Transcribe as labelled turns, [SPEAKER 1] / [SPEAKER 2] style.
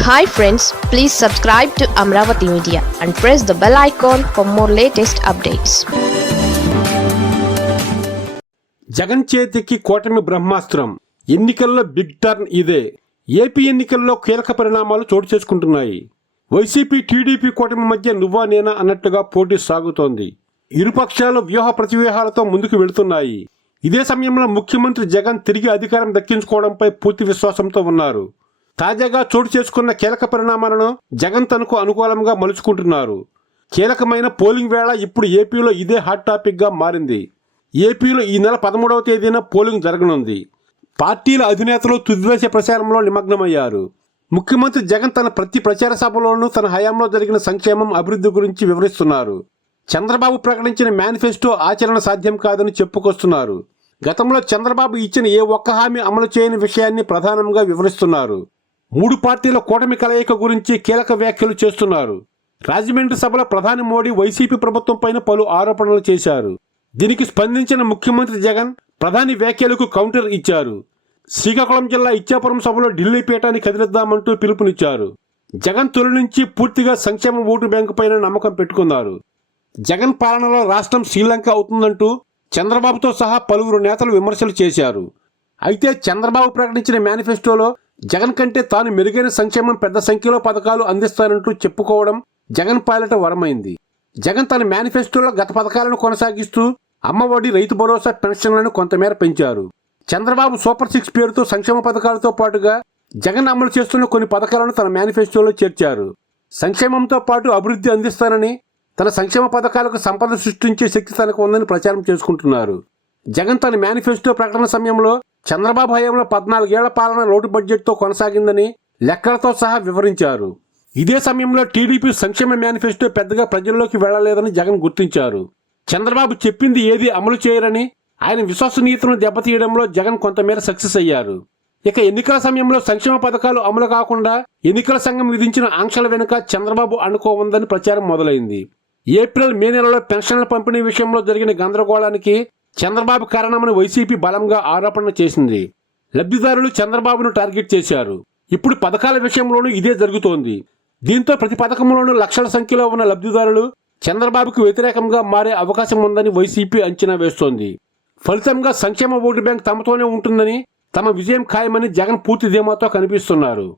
[SPEAKER 1] Hi friends please subscribe to Amaravati media and press the bell icon for more latest updates
[SPEAKER 2] Jagan చేతికి కూటమి బ్రహ్మాస్త్రం. ఎన్నికల్లో big turn ఇదే. AP ఎన్నికల్లో కీలక పరిణామాలు చోటు చేసుకుంటున్నాయి. వైసీపీ టీడీపీ కూటమి మధ్య నువ్వా నేనా అన్నట్టుగా పోటీ సాగుతోంది. ఇరుపక్షాలు వ్యూహ ప్రతివ్యూహాలతో ముందుకు వెళుతున్నాయి. ఇదే సమయంలో ముఖ్యమంత్రి జగన్ తిరిగి అధికారం దక్కించుకోవడంపై పూర్తి విశ్వాసంతో ఉన్నారు. తాజాగా చోటు చేసుకున్న కీలక పరిణామాలను జగన్ తనకు అనుకూలంగా మలుచుకుంటున్నారు. కీలకమైన పోలింగ్ వేళ ఇప్పుడు ఏపీలో ఇదే హాట్ టాపిక్గా మారింది. ఏపీలో ఈ నెల పదమూడవ తేదీన పోలింగ్ జరగనుంది. పార్టీల అధినేతలు తుదిదశ ప్రచారంలో నిమగ్నమయ్యారు. ముఖ్యమంత్రి జగన్ తన ప్రతి ప్రచార సభలోనూ తన హయాంలో జరిగిన సంక్షేమం అభివృద్ధి గురించి వివరిస్తున్నారు. చంద్రబాబు ప్రకటించిన మేనిఫెస్టో ఆచరణ సాధ్యం కాదని చెప్పుకొస్తున్నారు. గతంలో చంద్రబాబు ఇచ్చిన ఏ ఒక్క హామీ అమలు చేయని విషయాన్ని ప్రధానంగా వివరిస్తున్నారు. మూడు పార్టీల కూటమి కలయిక గురించి కీలక వ్యాఖ్యలు చేస్తున్నారు. రాజమండ్రి సభలో ప్రధాని మోడీ వైసీపీ ప్రభుత్వం పైన పలు ఆరోపణలు చేశారు. దీనికి స్పందించిన ముఖ్యమంత్రి జగన్ ప్రధాని వ్యాఖ్యలకు కౌంటర్ ఇచ్చారు. శ్రీకాకుళం జిల్లా ఇచ్చాపురం సభలో ఢిల్లీ పీఠాన్ని కదిలిద్దామంటూ పిలుపునిచ్చారు. జగన్ తొలి నుంచి పూర్తిగా సంక్షేమ ఓటు బ్యాంకు పైన నమ్మకం పెట్టుకున్నారు. జగన్ పాలనలో రాష్ట్రం శ్రీలంక అవుతుందంటూ చంద్రబాబుతో సహా పలువురు నేతలు విమర్శలు చేశారు. అయితే చంద్రబాబు ప్రకటించిన మేనిఫెస్టోలో జగన్ కంటే తాను మెరుగైన సంక్షేమం పెద్ద సంఖ్యలో పథకాలు అందిస్తానంటూ చెప్పుకోవడం జగన్ పాలిట వరమైంది. జగన్ తన మేనిఫెస్టోలో గత పథకాలను కొనసాగిస్తూ అమ్మఒడి రైతు భరోసా పెన్షన్లను కొంతమేర పెంచారు. చంద్రబాబు సూపర్ సిక్స్ పేరుతో సంక్షేమ పథకాలతో పాటుగా జగన్ అమలు చేస్తున్న కొన్ని పథకాలను తన మేనిఫెస్టోలో చేర్చారు. సంక్షేమంతో పాటు అభివృద్ధి అందిస్తానని తన సంక్షేమ పథకాలకు సంపద సృష్టించే శక్తి తనకు ఉందని ప్రచారం చేసుకుంటున్నారు. జగన్ తన మేనిఫెస్టో ప్రకటన సమయంలో చంద్రబాబు హయాంలో పద్నాలుగేళ్ళ పాలన లోటు బడ్జెట్తో కొనసాగిందని లెక్కలతో సహా వివరించారు. ఇదే సమయంలో టీడీపీ సంక్షేమ మేనిఫెస్టో పెద్దగా ప్రజల్లోకి వెళ్ళలేదని జగన్ గుర్తించారు. చంద్రబాబు చెప్పింది ఏది అమలు చేయరని ఆయన విశ్వసనీయతను దెబ్బతీయడంలో జగన్ కొంతమేర సక్సెస్ అయ్యారు. ఇక ఎన్నికల సమయంలో సంక్షేమ పథకాలు అమలు కాకుండా ఎన్నికల సంఘం విధించిన ఆంక్షల వెనుక చంద్రబాబు అనుకోవుందని ప్రచారం మొదలైంది. ఏప్రిల్ మే నెలలో పెన్షన్ల పంపిణీ విషయంలో జరిగిన గందరగోళానికి చంద్రబాబు కారణమని వైసీపీ బలంగా ఆరోపణ చేసింది. లబ్ధిదారులు చంద్రబాబును టార్గెట్ చేశారు. ఇప్పుడు పథకాల విషయంలోనూ ఇదే జరుగుతోంది. దీంతో ప్రతి పథకంలోనూ లక్షల సంఖ్యలో ఉన్న లబ్ధిదారులు చంద్రబాబుకు వ్యతిరేకంగా మారే అవకాశం ఉందని వైసీపీ అంచనా వేస్తోంది. ఫలితంగా సంక్షేమ ఓటు బ్యాంక్ తమతోనే ఉంటుందని తమ విజయం ఖాయమని జగన్ పూర్తి ధీమాతో కనిపిస్తున్నారు.